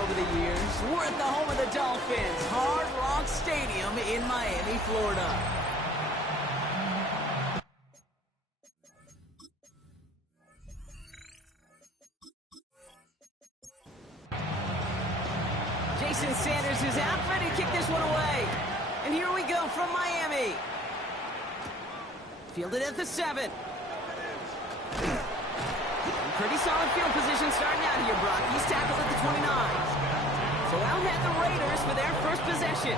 over the years. We're at the home of the Dolphins, Hard Rock Stadium in Miami, Florida. Jason Sanders is out, ready to kick this one away. And here we go from Miami. Fielded at the 7. Pretty solid field position starting out here, Brock. He's tackled at the 29. So out had the Raiders for their first possession.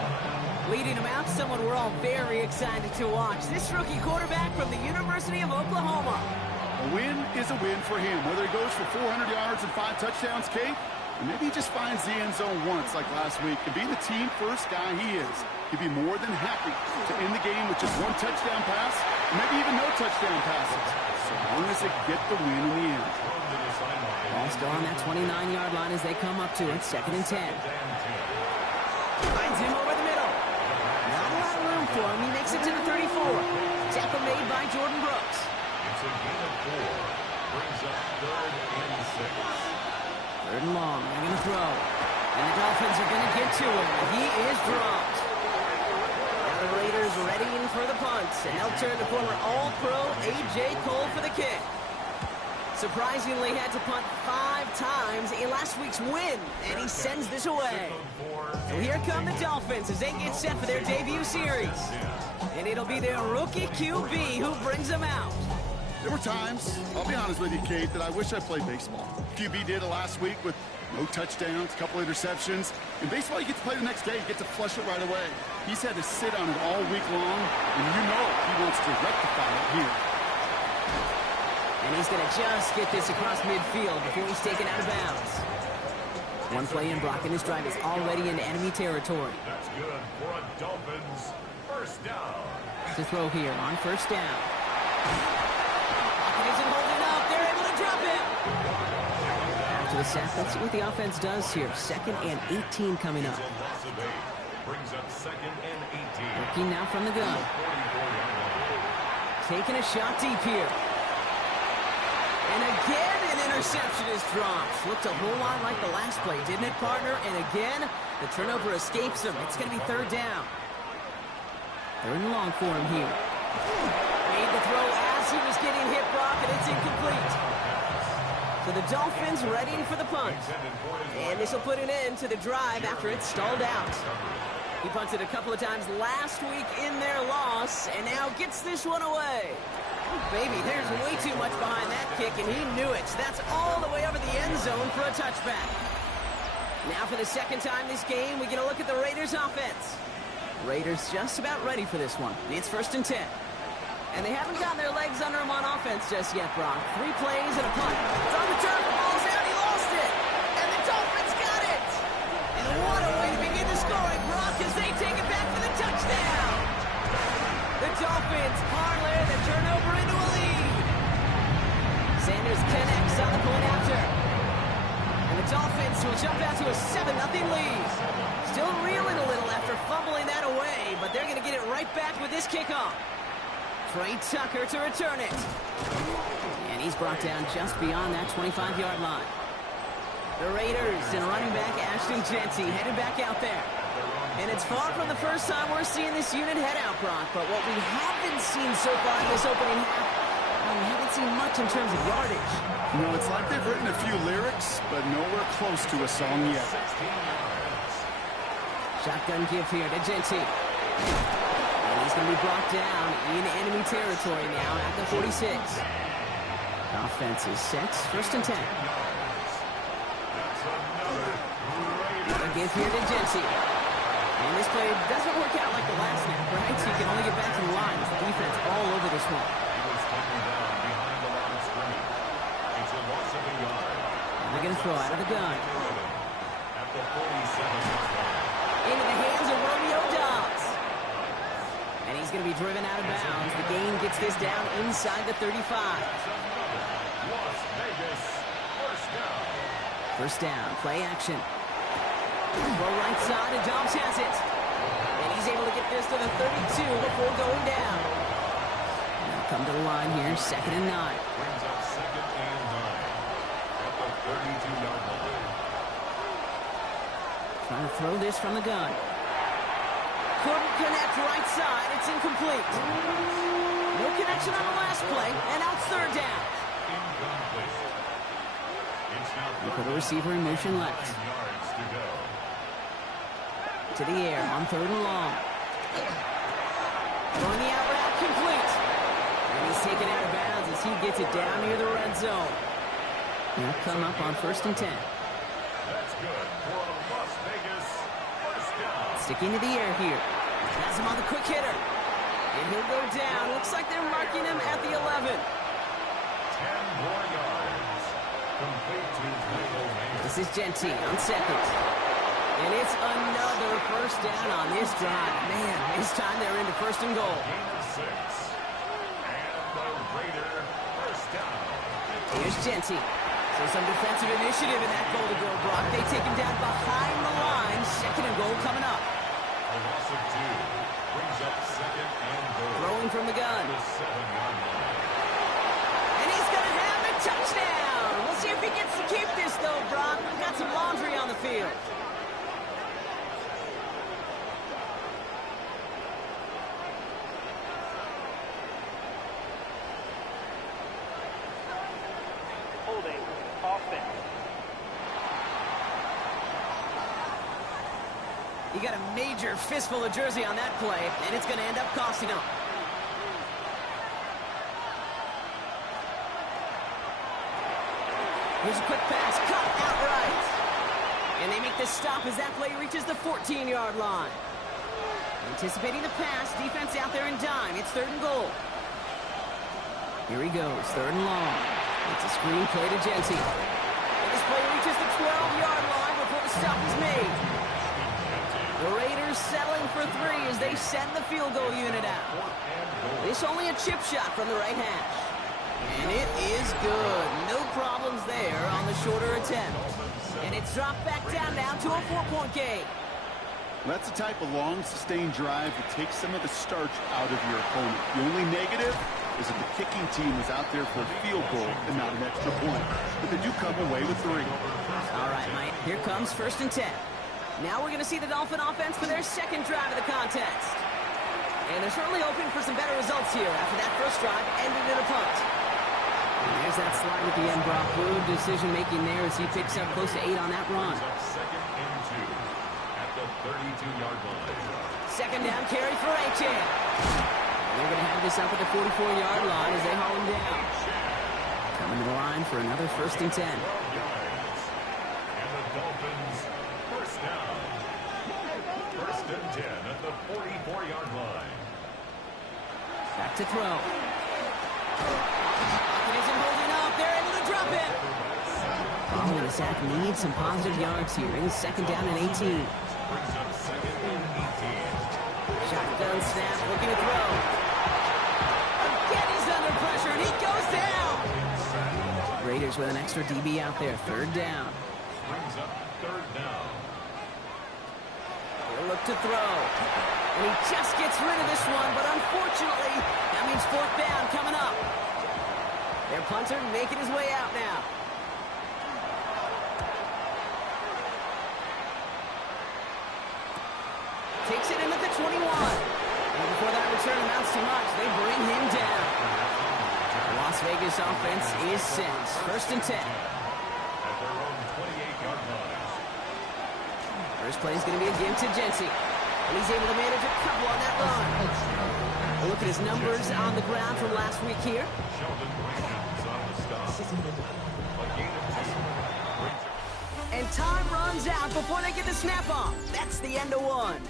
Leading them out, someone we're all very excited to watch. This rookie quarterback from the University of Oklahoma. A win is a win for him. Whether he goes for 400 yards and 5 touchdowns, Kate, or maybe he just finds the end zone once like last week. And being the team first guy he is, he'd be more than happy to end the game with just 1 touchdown pass, or maybe even no touchdown passes, so long as they get the win in the end. Ball still on that 29-yard line as they come up to it, 2nd and 10. Finds him over the middle. Not a lot of room for him. He makes it to the 34. Tackle made by Jordan Brooks. It's a gain of 4. Brings up 3rd and 6. 3rd and long. They're going to throw. And the Dolphins are going to get to him. He is dropped. Now the Raiders readying for the punt. And they'll turn to former All-Pro A.J. Cole for the kick. Surprisingly had to punt 5 times in last week's win, and he sends this away. So here come the Dolphins as they get set for their debut series. And it'll be their rookie QB who brings them out. There were times, I'll be honest with you, Kate, that I wish I played baseball. QB did it last week with no touchdowns, a couple interceptions. In baseball, you get to play the next day. You get to flush it right away. He's had to sit on it all week long, and you know he wants to rectify it here. And he's going to just get this across midfield before he's taken out of bounds. One play in, Brock, and this drive is already into enemy territory. That's good for a Dolphins first down. To throw here on 1st down. He isn't holding up. They're able to drop him. After the sack, let's see what the offense does here. 2nd and 18 coming up. Brings up 2nd and 18. Looking now from the gun. Taking a shot deep here. And again, an interception is dropped. Looked a whole lot like the last play, didn't it, partner? And again, the turnover escapes him. It's going to be 3rd down. 3rd and long for him here. Made the throw as he was getting hit, Brock, and it's incomplete. So the Dolphins readying for the punt. And this will put an end to the drive after it stalled out. He punted a couple of times last week in their loss, and now gets this one away. Baby, there's way too much behind that kick, and he knew it. That's all the way over the end zone for a touchback. Now for the 2nd time this game, we get a look at the Raiders offense. Raiders just about ready for this one. It's 1st and 10. And they haven't gotten their legs under him on offense just yet, Brock. 3 plays and a punt. It's on the turf, the ball's out, he lost it! And the Dolphins got it! And what a way to begin the scoring, Brock, as they take it back for the touchdown! The Dolphins parlay the turnover into a lead. Sanders connects on the point after. And the Dolphins will jump out to a 7-0 lead. Still reeling a little after fumbling that away, but they're going to get it right back with this kickoff. Trey Tucker to return it. And he's brought down just beyond that 25-yard line. The Raiders and running back Ashton Jeanty headed back out there. And it's far from the first time we're seeing this unit head out, Brock. But what we haven't seen so far in this opening half, well, we haven't seen much in terms of yardage. You know, it's like they've written a few lyrics, but nowhere close to a song yet. Shotgun give here to Jeanty. And he's going to be brought down in enemy territory now at the 46. Offense is set. 1st and 10. Another give here to Jeanty. And this play doesn't work out like the last snap, right? So you can only get back to the line with the defense all over this one. And they're going to throw out of the gun. At the 47. Into the hands of Romeo Doubs. And he's going to be driven out of bounds. The gain gets this down inside the 35. Las Vegas, First down, play action. Go right side, and Dobbs has it. And he's able to get this to the 32 before going down. Now come to the line here, 2nd and 9. Brings up 2nd and 9 at the 32-yard line. Trying to throw this from the gun. Couldn't connect right side. It's incomplete. No connection on the last play, and now it's third down. We put a receiver in motion left. To the air on third and long. Throwing the out route complete. And he's taken out of bounds as he gets it down near the red zone. He'll come up on 1st and 10. That's good for a Las Vegas first down. Sticking to the air here. Has him on the quick hitter. And he'll go down. Looks like they're marking him at the 11. 10 more yards. Complete to Michael Mayer. This is Genty on second. And it's another first down on this drive. Man, this time they're into 1st and goal. Gain of 6. And the Raider first down. Here's Genty. So some defensive initiative in that goal to go, Brock. They take him down behind the line. 2nd and goal coming up. A loss of 2 brings up 2nd and goal. Throwing from the gun. The 7-yard line. And he's going to have a touchdown. We'll see if he gets to keep this, though, Brock. We've got some laundry on the field. Holding offense. He got a major fistful of jersey on that play, and it's going to end up costing him. Here's a quick pass, cut outright. And they make this stop as that play reaches the 14-yard line. Anticipating the pass, defense out there in dime. It's 3rd and goal. Here he goes, 3rd and long. It's a screen play to Genty. And this play reaches the 12-yard line before the stop is made. The Raiders settling for 3 as they send the field goal unit out. This only a chip shot from the right hash. And it is good. No problems there on the shorter attempt. And it's dropped back down now to a 4-point game. That's the type of long, sustained drive that takes some of the starch out of your opponent. The only negative is that the kicking team is out there for a field goal and not an extra point. But they do come away with 3. All right, Mike. Here comes 1st and 10. Now we're going to see the Dolphin offense for their 2nd drive of the contest. And they're certainly hoping for some better results here after that first drive ended in a punt. And there's that slide at the end, Brock. Good decision-making there as he picks up close to 8 on that run. 2nd and 2 at the 32-yard line. 2nd down carry for Achane. And they're going to have this up at the 44-yard line as they haul him down. Coming to the line for another 1st and 10. 12 yards. And the Dolphins first down. 1st and 10 at the 44-yard line. Back to throw. It isn't holding up. They're able to drop it. Following the sack needs some positive yards here. In 2nd down and 18. Brings up 2nd and 18. Shotgun snap, looking to throw. Again, he's under pressure, and he goes down. Raiders with an extra DB out there. 3rd down. Brings up 3rd down. He'll look to throw. And he just gets rid of this one, but unfortunately, that means 4th down coming up. Their punter making his way out now. Takes it in at the 21. And before that return amounts to much, they bring him down. The Las Vegas offense is set. 1st and 10. At their own 28-yard line. First play is going to be a give to Genty. And he's able to manage a couple on that run. A look at his numbers on the ground from last week here. Sheldon Rations on the stop. A gain of 2 brings it. And time runs out before they get the snap off. That's the end of 1.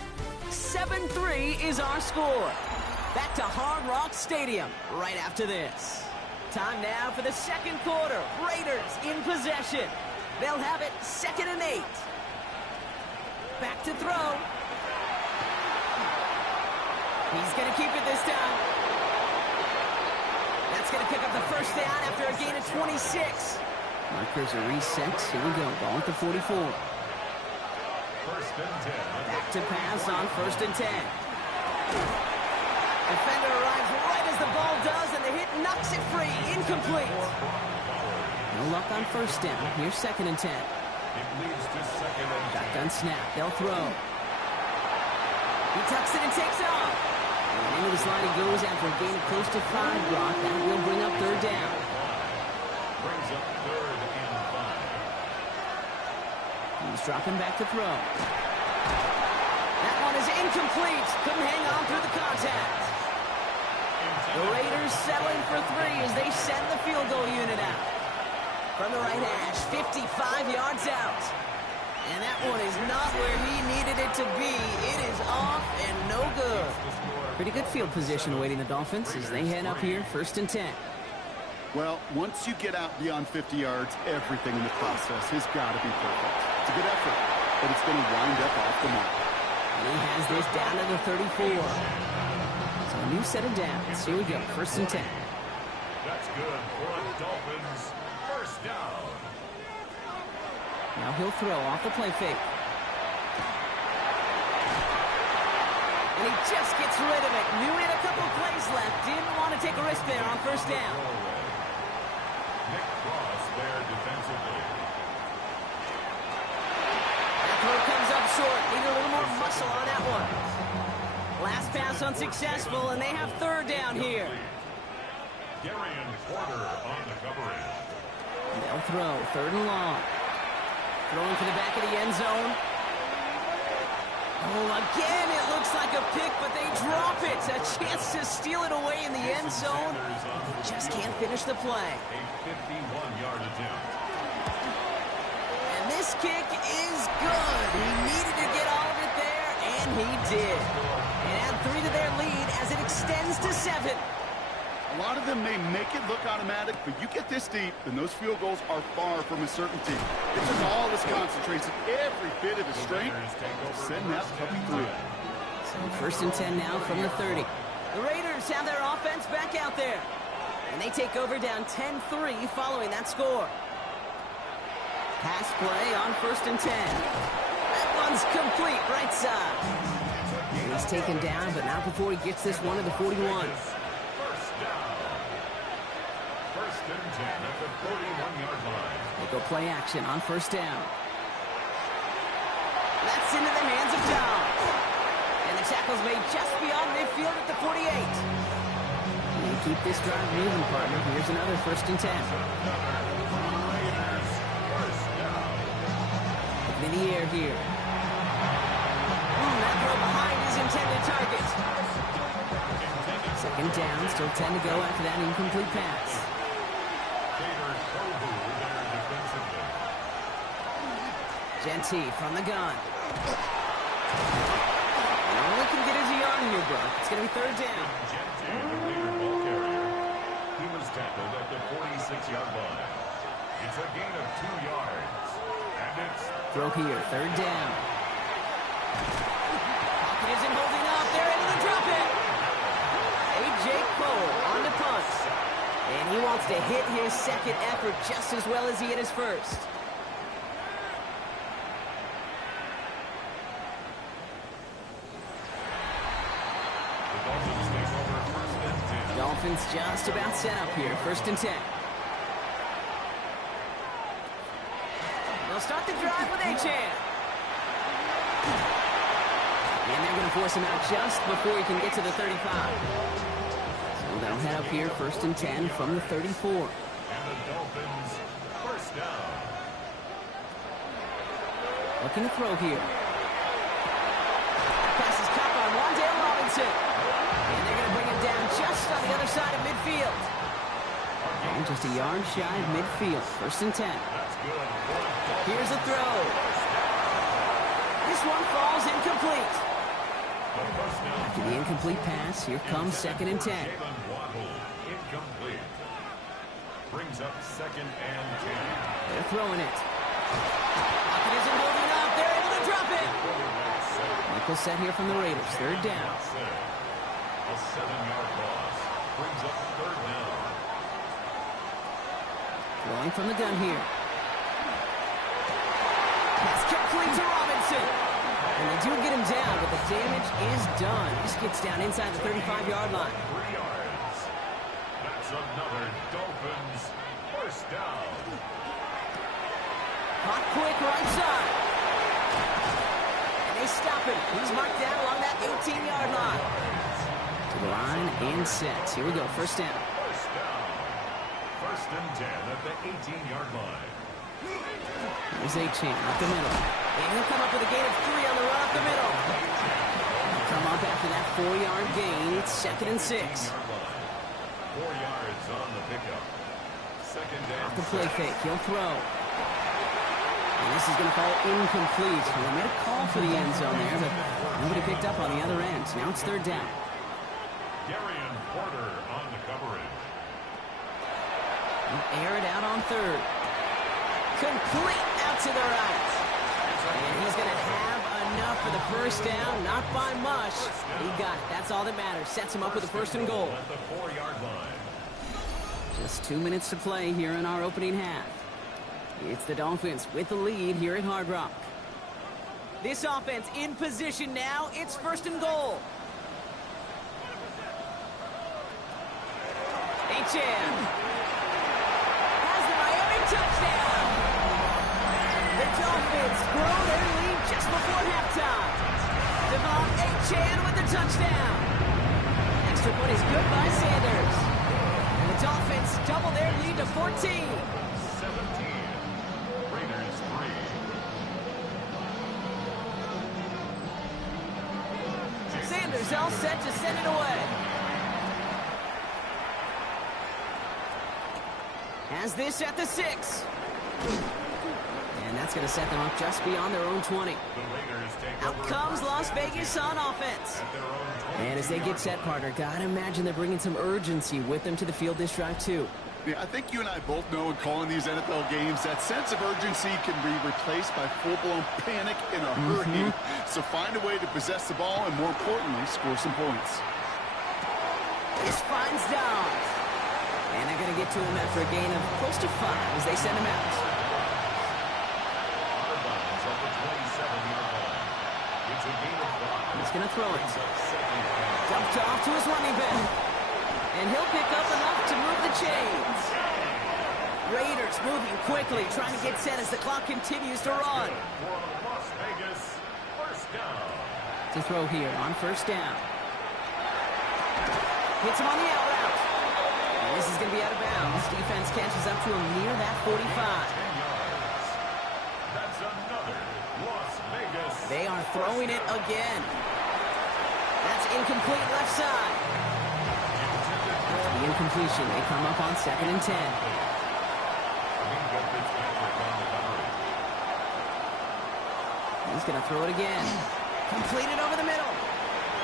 7-3 is our score. Back to Hard Rock Stadium right after this. Time now for the 2nd quarter. Raiders in possession. They'll have it 2nd and 8. Back to throw. He's going to keep it this time. That's going to pick up the first down after a gain of 26. Markers are reset. Here we go. Ball at the 44. 1st and 10. Back to pass on 1st and 10. Defender arrives right as the ball does, and the hit knocks it free. Incomplete. No luck on 1st down. Here's 2nd and 10. It leads to second and 10. Shotgun snap. They'll throw. He tucks it and takes it off. And into this line he goes after a gain of close to 5, Brock. That will bring up third down. Brings up third and 5. He's dropping back to throw. That one is incomplete. Couldn't hang on through the contact. The Raiders settling for 3 as they send the field goal unit out. From the right hash, 55 yards out. And that one is not where he needed it to be. It is off and no good. Pretty good field position awaiting the Dolphins as they head up here, 1st and 10. Well, once you get out beyond 50 yards, everything in the process has got to be perfect. It's a good effort, but it's going to wind up off the mark. And he has this down to the 34. So a new set of downs. Here we go, 1st and 10. That's good for a Dolphins first down. Now he'll throw off the play fake. And he just gets rid of it. Knew he had a couple plays left. Didn't want to take a risk there on 1st down. Nick Cross there defensively. That throw comes up short. Need a little more muscle on that one. Last pass unsuccessful, and they have 3rd down here. Darian Porter on the coverage. They'll throw 3rd and long. Throwing to the back of the end zone. Oh, again, it looks like a pick, but they drop it. A chance to steal it away in the end zone. Just can't finish the play. A 51-yard attempt. And this kick is good. He needed to get all of it there, and he did. And add 3 to their lead as it extends to 7. A lot of them may make it look automatic, but you get this deep, and those field goals are far from a certainty. It took all his concentration, every bit of his strength, to send that puppy through. So 1st and 10 now from the 30. The Raiders have their offense back out there. And they take over down 10-3 following that score. Pass play on 1st and 10. That one's complete right side. And he's taken down, but not before he gets this one to the 41. First and 10 at the 41-yard line. They go play action on 1st down. That's into the hands of Dom. And the tackle's made just beyond midfield at the 48. And they keep this drive moving, partner. Here's another 1st and 10. Raiders first down. In the air here. That throw behind his intended target. 2nd down, still 10 to go after that incomplete pass. Taylor Kovu there defensively. Genty from the gun. And all he can get is a yard here, bro. It's going to be 3rd down. Genty, the leader ball carrier. He was tackled at the 46-yard line. It's a gain of 2 yards. And it's Throw here, 3rd down. Pocket isn't holding up. They're able to drop it. A.J. Cole on the punt. And he wants to hit his 2nd effort just as well as he hit his 1st. the Dolphins take over 1st and 10. Dolphins just about set up here, 1st and 10. They'll start the drive with Achane. And they're going to force him out just before he can get to the 35. So they'll head up here, 1st and 10 from the 34. And the Dolphins first down. Looking to throw here. Pass is caught by Wan'Dale Robinson. And they're going to bring him down just on the other side of midfield. And just a yard shy of midfield, 1st and 10. That's good. Here's a throw. This one falls incomplete. After the incomplete pass, here comes 2nd and 10. Jalen Waddle, incomplete. Brings up 2nd and 10. They're throwing it. Pocket isn't holding up. They're able to drop it. Nickel set here from the Raiders. 3rd down. A 7-yard loss. Brings up 3rd down. Throwing from the gun here. Pass complete to Robinson. And they do get him down, but the damage is done. This gets down inside the 35-yard line. 3 yards. That's another Dolphins first down. Caught quick right side. And they stop him. He's marked down along that 18-yard line. To the line and set. Here we go, first down. First down. First and 10 at the 18-yard line. Here's Achane up the middle. And he'll come up with a gain of 3 on the run up the middle. He'll come up after that 4-yard gain. It's second and 6. 4 yards on the pickup. Second down. Off the play fake. He'll throw. And this is going to fall incomplete. Well, they made a call for the end zone there, but nobody picked up on the other end. Now it's third down. Darian Porter on the coverage. He'll air it out on third. Complete out to the right. And he's going to have enough for the first down. Not by much. He got it. That's all that matters. Sets him up with a first and goal. At the 4-yard line. Just 2 minutes to play here in our opening half. It's the Dolphins with the lead here at Hard Rock. This offense in position now. It's first and goal. Achane has the Miami touchdown. The Dolphins grow their lead just before halftime. De'Von Achane with the touchdown. Extra point is good by Sanders. And the Dolphins double their lead to 14. 17. Raiders 3. Sanders all set to send it away. Has this at the 6. And that's going to set them up just beyond their own 20. The Raiders take Out over comes Las Vegas on offense. at their own 20. And as they get set, partner, gotta imagine they're bringing some urgency with them to the field this drive, too. Yeah, I think you and I both know in calling these NFL games that sense of urgency can be replaced by full-blown panic in a hurry. So find a way to possess the ball and, more importantly, score some points. This finds Downs. And they're going to get to him after a gain of close to 5 as they send him out. Out of bounds at the 27-yard line. It's a gain of 5. He's going to throw it. It's a second down. Dumped off to his running back. And he'll pick up enough to move the chains. Raiders moving quickly, trying to get set as the clock continues to run. For Las Vegas, first down. To throw here on first down. Hits him on the out route. And this is going to be out of bounds. Defense catches up to him near that 45. 10 yards. That's another Las Vegas. They are throwing it again. That's incomplete left side. The incompletion, they come up on second and 10. Minka Fitzpatrick on the coverage. He's going to throw it again. Completed over the middle.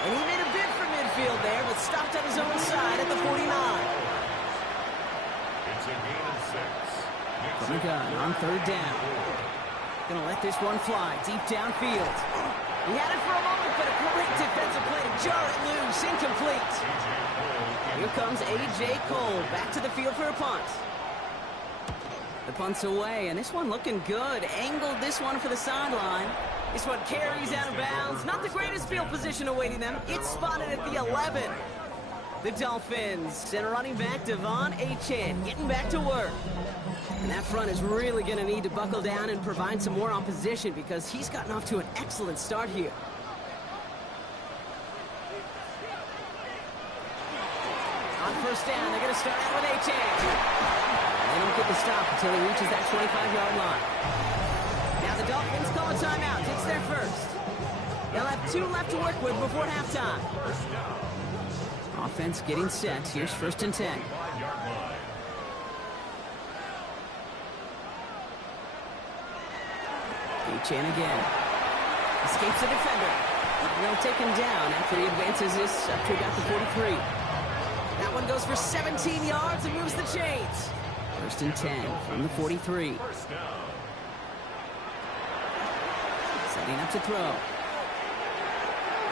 And he made a bid for midfield there, but stopped on his own side at the 49. It's a gain of 6. From the gun on third down. Going to let this one fly deep downfield. He had it for a moment, but a great defensive play to jar it loose. Incomplete. Here comes A.J. Cole back to the field for a punt. The punt's away, and this one looking good. Angled this one for the sideline. This one carries out of bounds. Not the greatest field position awaiting them. It's spotted at the 11. The Dolphins and running back De'Von Achane getting back to work. And that front is really going to need to buckle down and provide some more opposition because he's gotten off to an excellent start here. On first down, they're going to start out with Achane. They don't get the stop until he reaches that 25-yard line. Now the Dolphins call a timeout. It's their first. They'll have 2 left to work with before halftime. Offense getting set. Here's first and 10. 5-yard line. Achane again. Escapes the defender. And they'll take him down after he advances this up to about the 43. That one goes for 17 yards and moves the chains. First and 10 from the 43. First down. Setting up to throw.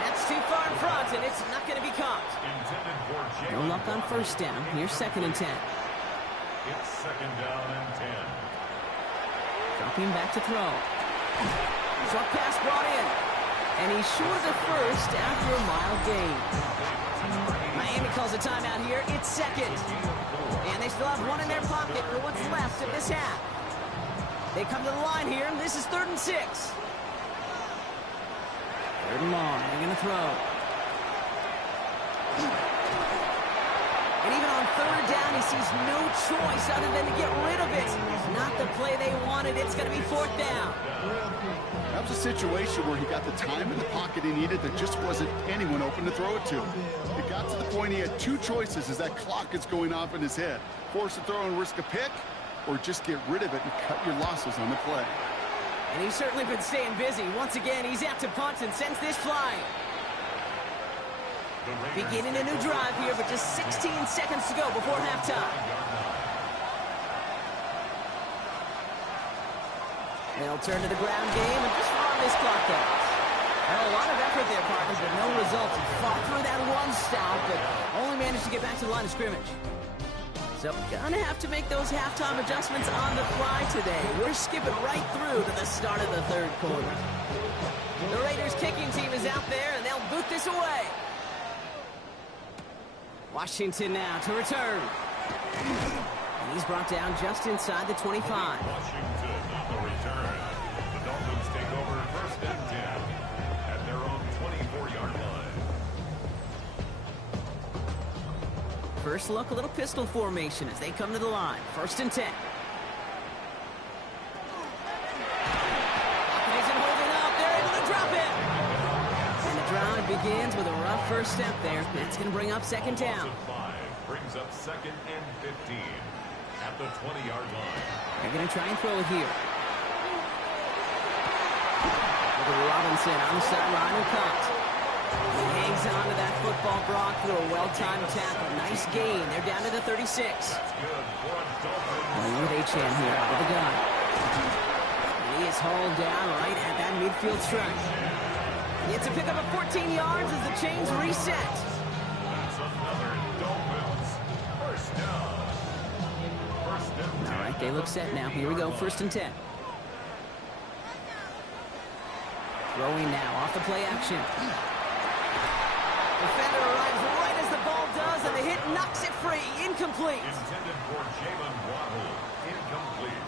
That's too far in front, and it's not going to be caught. Intended for No Jalen luck on Walker. first down. Here's second and 10. It's second down and 10. Dropping back to throw. Short pass brought in. And he's short of first after a mild gain. Miami calls a timeout here. It's second. And they still have one in their pocket for what's left of this half. They come to the line here. This is 3rd and 6. 3rd and long. They're going to throw. And even on 3rd down, he sees no choice other than to get rid of it. Not the play they wanted. It's going to be 4th down. That was a situation where he got the time in the pocket he needed. There just wasn't anyone open to throw it to. It got to the point he had 2 choices as that clock is going off in his head. Force a throw and risk a pick, or just get rid of it and cut your losses on the play. And he's certainly been staying busy. Once again, he's out to punt and sends this flying. Beginning a new drive here, but just 16 seconds to go before halftime. They'll turn to the ground game and just run this clock out. Well, a lot of effort there, partners, but no results. He fought through that one stop, but only managed to get back to the line of scrimmage. So gonna have to make those halftime adjustments on the fly today. We're skipping right through to the start of the 3rd quarter. The Raiders kicking team is out there, and they'll boot this away. Washington now to return. And he's brought down just inside the 25. Washington on the return. The Dolphins take over 1st and 10 at their own 24-yard line. First look, a little pistol formation as they come to the line. 1st and 10. Pocket isn't holding up. They're able to drop it. And the drive begins with a rough first step there. That's going to bring up 2nd down. 5 brings up 2nd and 15 at the 20-yard line. They're going to try and throw it here. Robinson on the sideline who caught. He hangs on to that football, Brock, through a well-timed tackle. Nice gain. They're down to the 36. That's good for a Dolphin. With Achane here out of the gun. And he is hauled down right at that midfield stripe. He gets a pick up of 14 yards as the chains reset. That's another Dolphins 1st down. 1st and 10. All right, they look set now. Here we go, 1st and 10. Throwing now off the play action. Defender arrives right as the ball does, and the hit knocks it free. Incomplete. Intended for Jalen Waddle. Incomplete.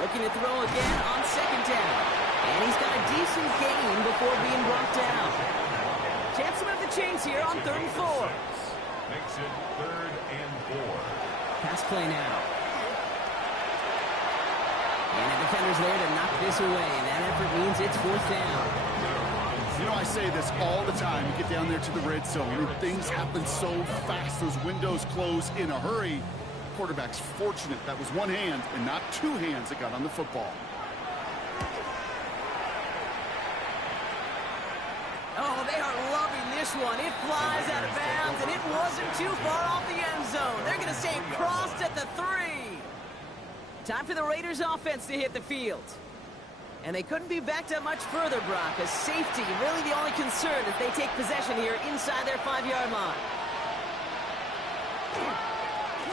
Looking to throw again on 2nd down. And he's got a decent gain before being brought down. Chance to move the chains here on 3rd and 4. Makes it 3rd and 4. Pass play now. And the defender's there to knock this away. And that effort means it's 4th down. You know, I say this all the time. You get down there to the red zone, and things happen so fast. Those windows close in a hurry. Quarterback's fortunate that was one hand and not 2 hands that got on the football. Oh, they are loving this one. It flies out of bounds, and it wasn't too far off the end zone. They're going to say it crossed at the 3. Time for the Raiders offense to hit the field. And they couldn't be backed up much further, Brock, as safety really the only concern as they take possession here inside their 5-yard line.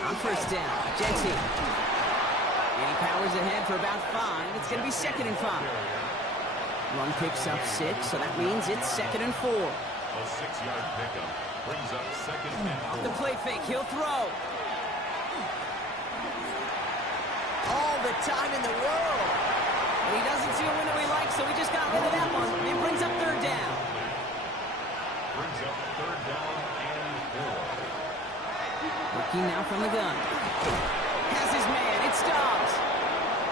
On 1st down, Jenty. And he powers ahead for about 5. It's going to be 2nd and 5. Run picks up 6, so that means it's 2nd and 4. A 6-yard pickup brings up 2nd and 4. The play fake, he'll throw. All the time in the world. And he doesn't see a window he likes, so he just got rid of that one. It brings up 3rd down. Brings up 3rd down and 4. Looking now from the gun. Has his man. It stops.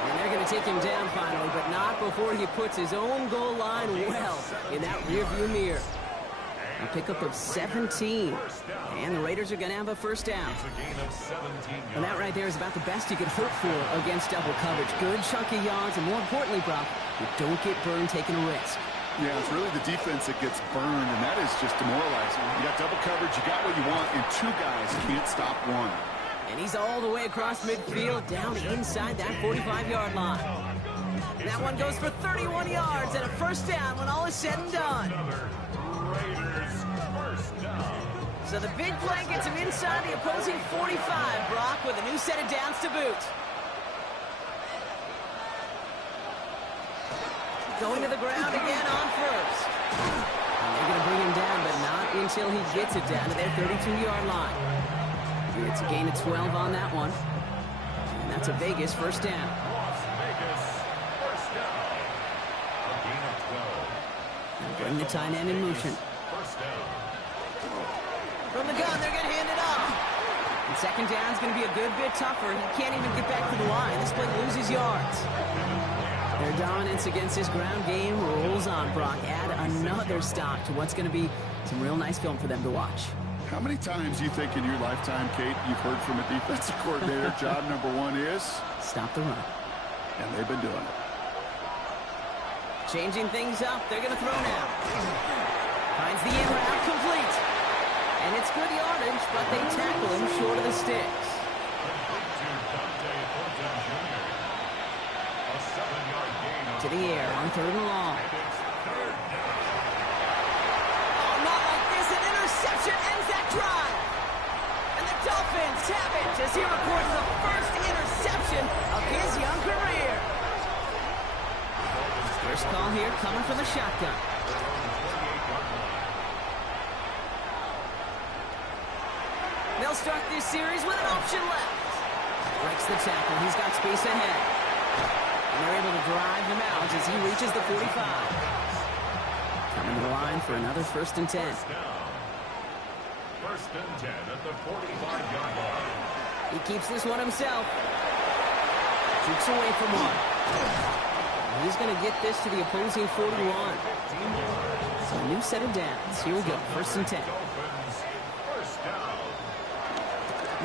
And they're going to take him down finally, but not before he puts his own goal line well in that rearview mirror. A pickup of 17. And the Raiders are going to have a 1st down. It's a gain of 17 yards. And that right there is about the best you could hope for against double coverage. Good chunky yards, and more importantly, Brock, you don't get burned taking a risk. Yeah, it's really the defense that gets burned, and that is just demoralizing. You got double coverage, you got what you want, and 2 guys can't stop one. And he's all the way across midfield, down inside that 45-yard line. That one goes for 31 yards and a 1st down when all is said and done. Raiders 1st down. So the big play gets him inside the opposing 45, Brock, with a new set of downs to boot. Going to the ground again on 1st. And they're going to bring him down, but not until he gets it down to their 32-yard line. It's a gain of 12 on that one. And that's to Vegas, first down. Las Vegas, first down. A gain of 12. Bring the tight end in motion. First down. From the gun, they're going to hand it off. And second down is going to be a good bit tougher. He can't even get back to the line. This play loses yards. Their dominance against his ground game rolls on, Brock. Add another stop to what's going to be some real nice film for them to watch. How many times do you think in your lifetime, Kate, you've heard from a defensive coordinator, job number one is? Stop the run. And they've been doing it. Changing things up. They're going to throw now. Finds the in route, complete. And it's good yardage, but they tackle him short of the sticks. To the air on third and long. Oh, not like this. An interception ends that drive. And the Dolphins have it as he records the first interception of his young career. First call here coming from the shotgun. They'll start this series with an option left. Breaks the tackle. He's got space ahead. And they're able to drive him out as he reaches the 45. Coming to the line for another first and 10. First and 10 at the 45-yard line. He keeps this one himself. Shoots away from one. He's going to get this to the opposing 41. So a new set of downs. Here we go. First and 10.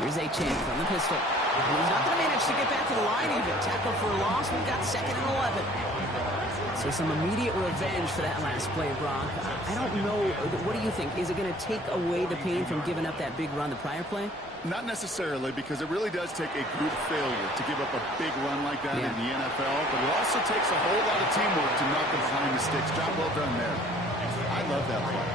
Here's Achane from the pistol. And he's not going to manage to get back to the line even. Tackle for a loss. We've got second and 11. So some immediate revenge for that last play, Brock. I don't know. What do you think? Is it going to take away the pain from giving up that big run the prior play? Not necessarily, because it really does take a group failure to give up a big run like that in the NFL. But it also takes a whole lot of teamwork to knock them behind the sticks. Job well done there. I love that play.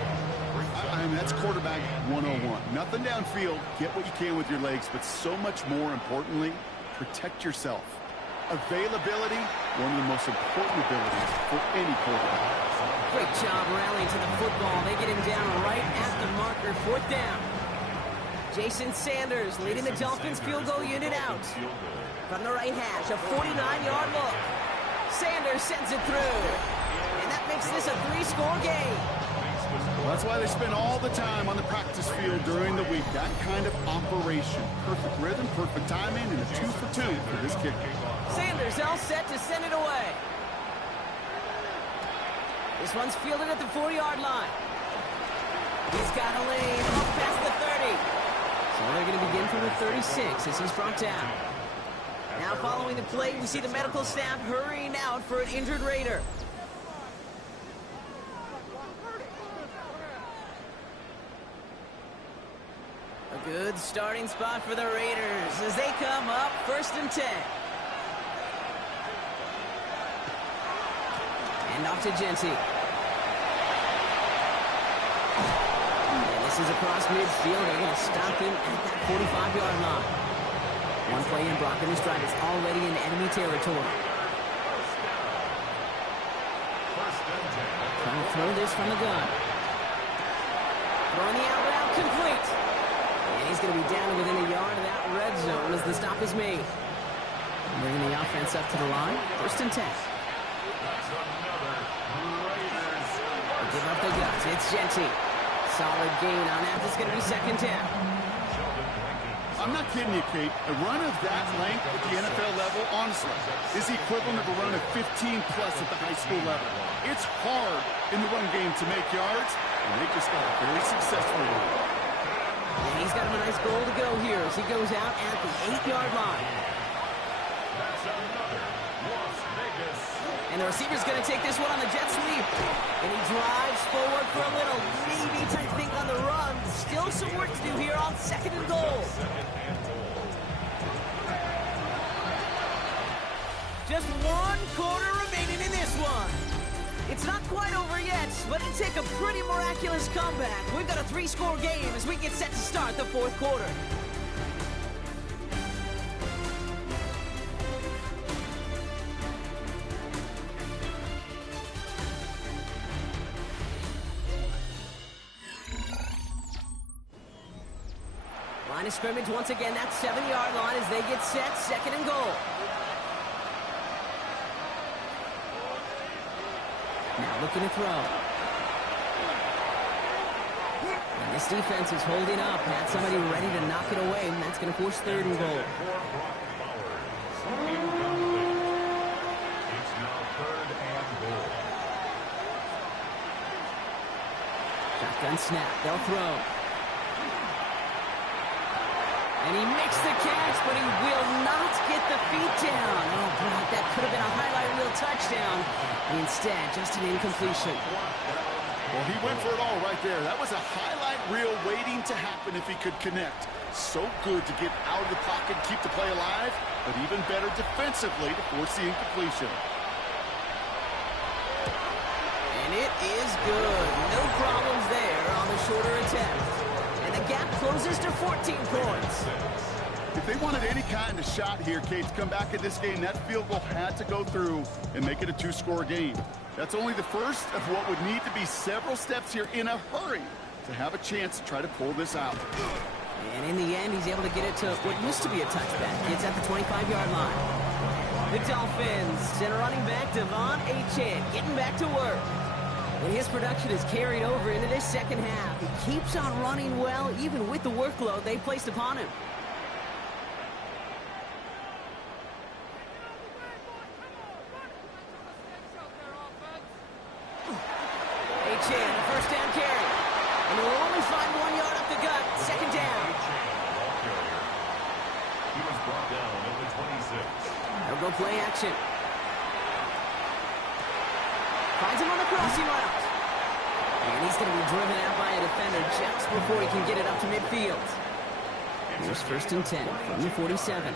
I mean, that's quarterback 101. Nothing downfield. Get what you can with your legs, but so much more importantly, protect yourself. Availability, one of the most important abilities for any quarterback. Great job rallying to the football. They get him down right at the marker. Fourth down. Jason Sanders leading the Dolphins field goal unit out. From the right hash, a 49-yard look. Sanders sends it through. And that makes this a 3-score game. Well, that's why they spend all the time on the practice field during the week. That kind of operation. Perfect rhythm, perfect timing, and a 2 for 2 for this kicker. Sanders all set to send it away. This one's fielded at the 40-yard line. He's got a lane up past the 30. So they're going to begin from the 36 as he's brought down. Now following the play, we see the medical staff hurrying out for an injured Raider. A good starting spot for the Raiders as they come up first and 10. And off to Genty. And this is across midfield. They're going to stop him at that 45-yard line. One play in, Brock, and this drive is already in enemy territory. Trying to throw this from the gun. Throwing the out route complete. And he's going to be down within a yard of that red zone as the stop is made. Bringing the offense up to the line. First and 10. Give up the guts. It's Genty. Solid gain on that. This is going to be second down. I'm not kidding you, Kate. A run of that length at the NFL level, honestly, is the equivalent of a run of 15-plus at the high school level. It's hard in the run game to make yards, and they just got a very successful one. And he's got him a nice goal to go here as he goes out at the 8-yard line. And the receiver's going to take this one on the jet sweep. And he drives forward for a little maybe type thing on the run. Still some work to do here on second and goal. Just 1 quarter remaining in this one. It's not quite over yet, but it'll take a pretty miraculous comeback. We've got a 3-score game as we get set to start the fourth quarter. Line of scrimmage once again, that 7-yard line as they get set, 2nd and goal. Now looking to throw. And this defense is holding up. Had somebody ready to knock it away, and that's going to force 3rd and goal. It's now 3rd and goal. Shotgun snap. They'll throw. And he makes the catch, but he will not get the feet down. Oh, God, that could have been a highlight reel touchdown. Instead, just an incompletion. Well, he went for it all right there. That was a highlight reel waiting to happen if he could connect. So good to get out of the pocket, keep the play alive, but even better defensively to force the incompletion. And it is good. No problems there on the shorter attempt. And the gap closes to 14 points. If they wanted any kind of shot here, Kate, to come back in this game, that field goal had to go through and make it a 2-score game. That's only the first of what would need to be several steps here in a hurry to have a chance to try to pull this out. And in the end, he's able to get it to what used to be a touchback. It's at the 25-yard line. The Dolphins send a running back, Devon Achane, getting back to work. And his production is carried over into this second half. He keeps on running well, even with the workload they placed upon him. Achane, a first down carry. And he'll only find 1 yard up the gut. 2nd down. He was brought down at the 26. They'll go play action. Finds him on the crossing route. And he's going to be driven out by a defender just before he can get it up to midfield. Here's 1st and 10 from the 47.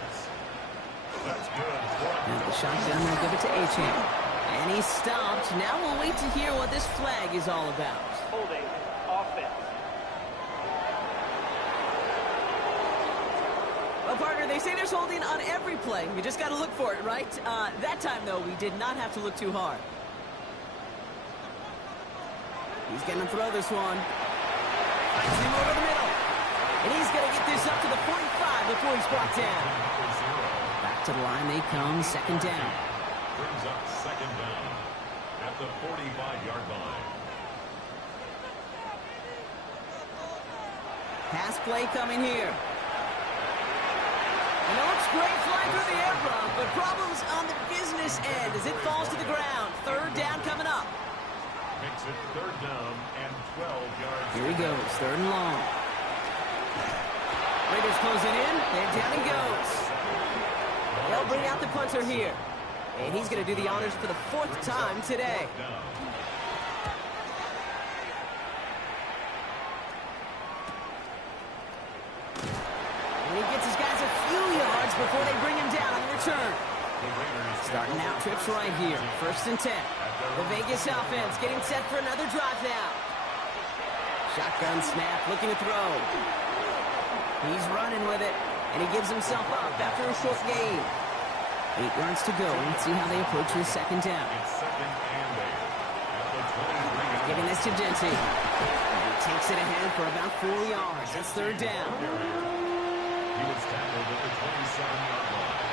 And the shotgun will give it to Achane. And he's stopped. Now we'll wait to hear what this flag is all about. Holding. Offense. Well, partner, they say there's holding on every play. You just got to look for it, right? That time, though, we did not have to look too hard. He's going to throw this one. Finds him over the middle. And he's going to get this up to the 45 before he's brought down. Back to the line they come, 2nd down. Brings up 2nd down at the 45-yard line. Pass play coming here. And it looks great flying through the air, but problems on the business end as it falls to the ground. 3rd down coming up. Makes it 3rd down and 12 yards. Here he goes, 3rd and long. Raiders closing in, and down he goes. They'll bring out the punter here. And he's going to do the honors for the 4th time today. And he gets his guys a few yards before they bring him down on the return. Starting out trips right here. 1st and 10. The Vegas offense getting set for another drive now. Shotgun snap, looking to throw. He's running with it, and he gives himself up after a short gain. 8 yards to go. Let's see how they approach this 2nd down. It's 2nd and 8 at the 23. Giving this to Jency. And he takes it ahead for about 4 yards. It's 3rd down. He was tackled at the 27-yard line.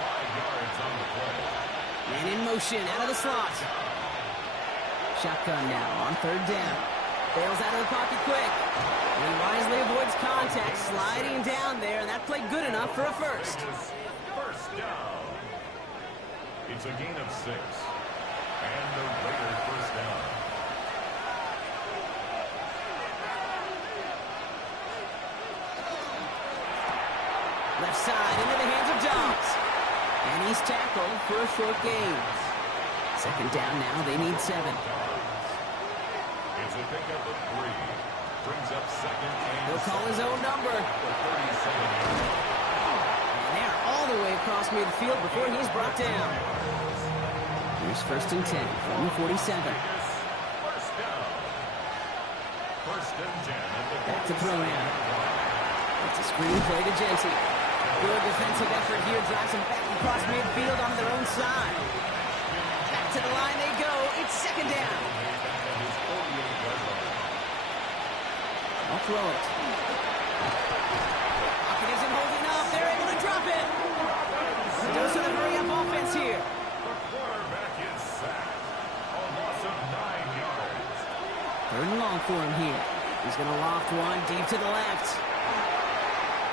5 yards on the play. Man in motion, out of the slot. Shotgun now on 3rd down. Bails out of the pocket quick. And he wisely avoids contact, sliding down there, and that played good enough for a first. First down. It's a gain of 6. And the Raiders first down. Left side into the hands of Dobbs. And he's tackled for a short gain. 2nd down now, they need 7. It's a pickup of 3. Brings up 2nd and He'll call his own number. And they're all the way across midfield before he's brought down. Here's 1st and 10 from the 47. First down. 1st and 10 at the Back to throw now. It's a screen play to Jency. Good defensive effort here, drives him back across midfield on their own side. Back to the line they go. It's 2nd down. I'll throw it. pocket isn't holding up. They're able to drop it. Dose of the hurry-up offense here. The quarterback is sacked. A loss of 9 yards. Third and long for him here. He's going to loft one deep to the left.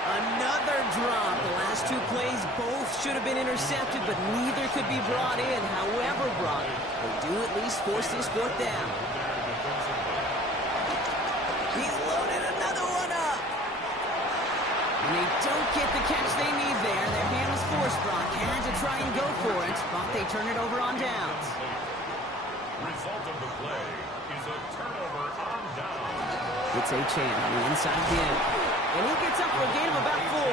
Another drop. The last two plays both should have been intercepted, but neither could be brought in. However brought in, they do at least force this fourth down. He's loaded another one up. And they don't get the catch they need there. Their hand was forced. Brock had to try and go for it, but they turn it over on downs. Result of the play is a turnover on down. It's Achane on the inside again. And he gets up for a gain of about 4.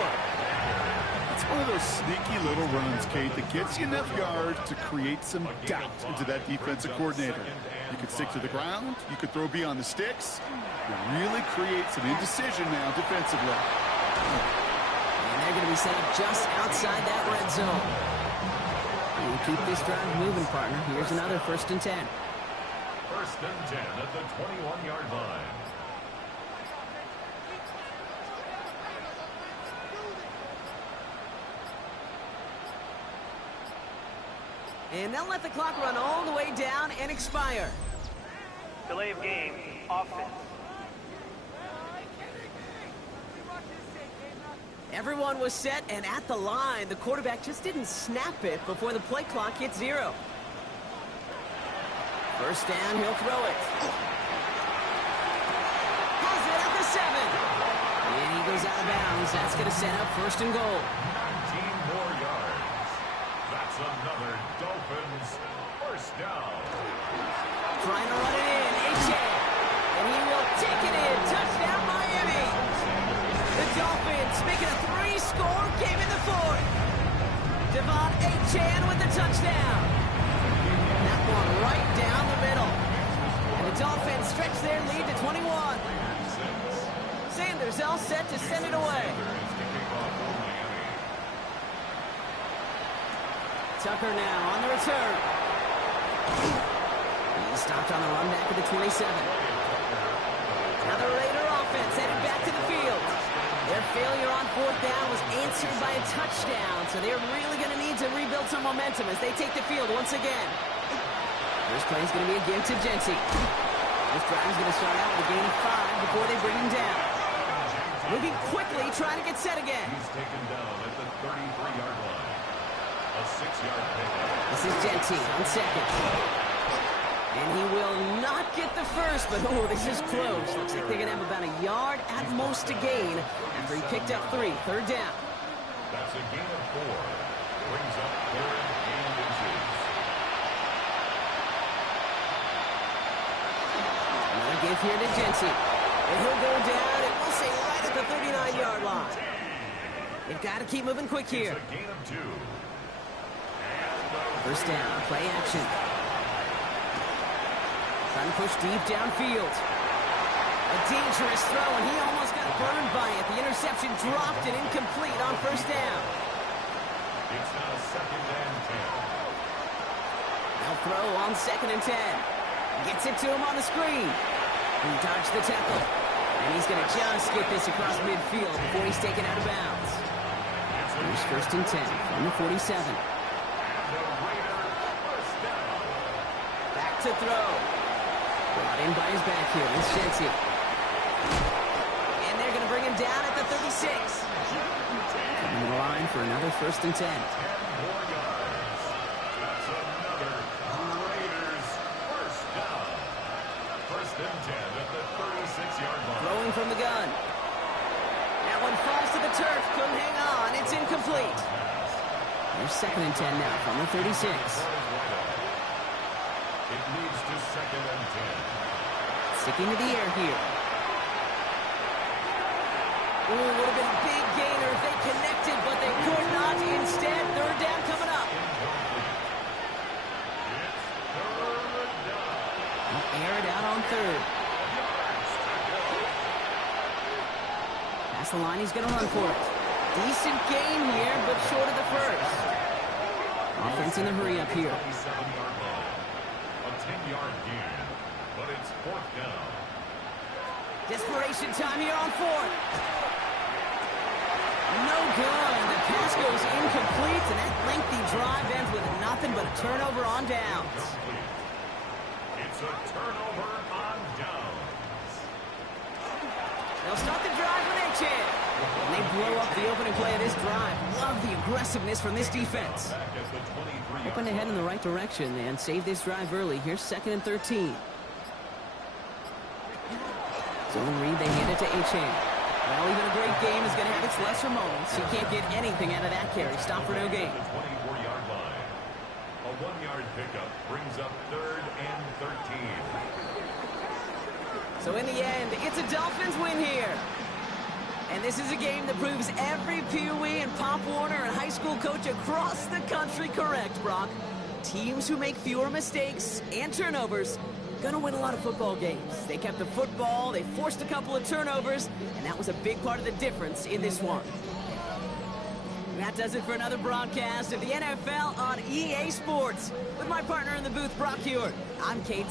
It's one of those sneaky little runs, Kate, that gets you enough yards to create some doubt into that defensive coordinator. You could stick to the ground. You could throw beyond the sticks. You really create some indecision now defensively. And they're going to be set up just outside that red zone. And keep this drive moving, partner. Here's another 1st and 10. 1st and 10 at the 21-yard line. And they'll let the clock run all the way down and expire. Delay of game, offense. Everyone was set and at the line. The quarterback just didn't snap it before the play clock hit 0. 1st down, he'll throw it. Has it at the 7. And he goes out of bounds. That's going to set up 1st and goal. 19 more yards. That's another Dolphins 1st down. Trying to run it in, Achane. And he will take it in. Touchdown, Miami. The Dolphins making a 3-score game in the 4th. Devon Achane with the touchdown. That one right down the middle. And the Dolphins stretch their lead to 21. Sanders all set to send it away. Tucker now on the return. He's stopped on the run back at the 27. Now the Raider offense headed back to the field. Their failure on 4th down was answered by a touchdown, so they're really going to need to rebuild some momentum as they take the field once again. First play is going to be against Genty. This drive is going to start out with a gain of 5 before they bring him down. Moving quickly, trying to get set again. He's taken down at the 33-yard line. A 6-yard pickup. This is Genty on 2nd. And he will not get the first, but oh, this is close. Looks like they're going to have about a yard at most to gain after he picked up 3. 3rd down. That's a gain of 4. Brings up 3rd and inches. Another give here to Genty. And he'll go down, and we'll say right at the 39-yard line. They've got to keep moving quick here. It's a gain of 2. 1st down, play action. Trying to push deep downfield. A dangerous throw, and he almost got burned by it. The interception dropped and incomplete on 1st down. It's now 2nd and 10. They'll throw on 2nd and 10. Gets it to him on the screen. He dodged the tackle. And he's going to just get this across midfield before he's taken out of bounds. Here's 1st and 10 from the 47. Back to throw. Brought in by his back here. It's Genty. And they're going to bring him down at the 36. Coming to the line for another 1st and 10. 10 more yards. That's another Raiders 1st down. 1st and 10 at the 36-yard line. Throwing from the gun. That one falls to the turf. Couldn't hang on. It's incomplete. There's 2nd and 10 now from the 36. It leads to 2nd and 10. Sticking to the air here. Ooh, would have been a big gainer if they connected, but they could not. Instead, 3rd down coming up. They'll air it out on 3rd. Past the line, he's going to run for it. Decent gain here, but short of the 1st. Offense in the hurry up here. 27-yard line. A 10-yard gain, but it's 4th down. Desperation time here on 4th. No good. The pass goes incomplete, and that lengthy drive ends with nothing but a turnover on downs. It's a turnover on downs. They'll start the drive when they can. And they blow up the opening play of this drive. Love the aggressiveness from this defense. Back at the 23. Hoping to head in the right direction and save this drive early. Here's 2nd and 13. Zone read, they hand it to Achane. Well, even a great game is going to have its lesser moments. He can't get anything out of that carry. Stop for no gain. The 24-yard line. A 1-yard pickup brings up 3rd and 13. So in the end, it's a Dolphins win here. And this is a game that proves every Pee Wee and Pop Warner and high school coach across the country correct, Brock. Teams who make fewer mistakes and turnovers gonna win a lot of football games. They kept the football, they forced a couple of turnovers, and that was a big part of the difference in this one. That does it for another broadcast of the NFL on EA Sports. With my partner in the booth, Brock Huard, I'm Kate.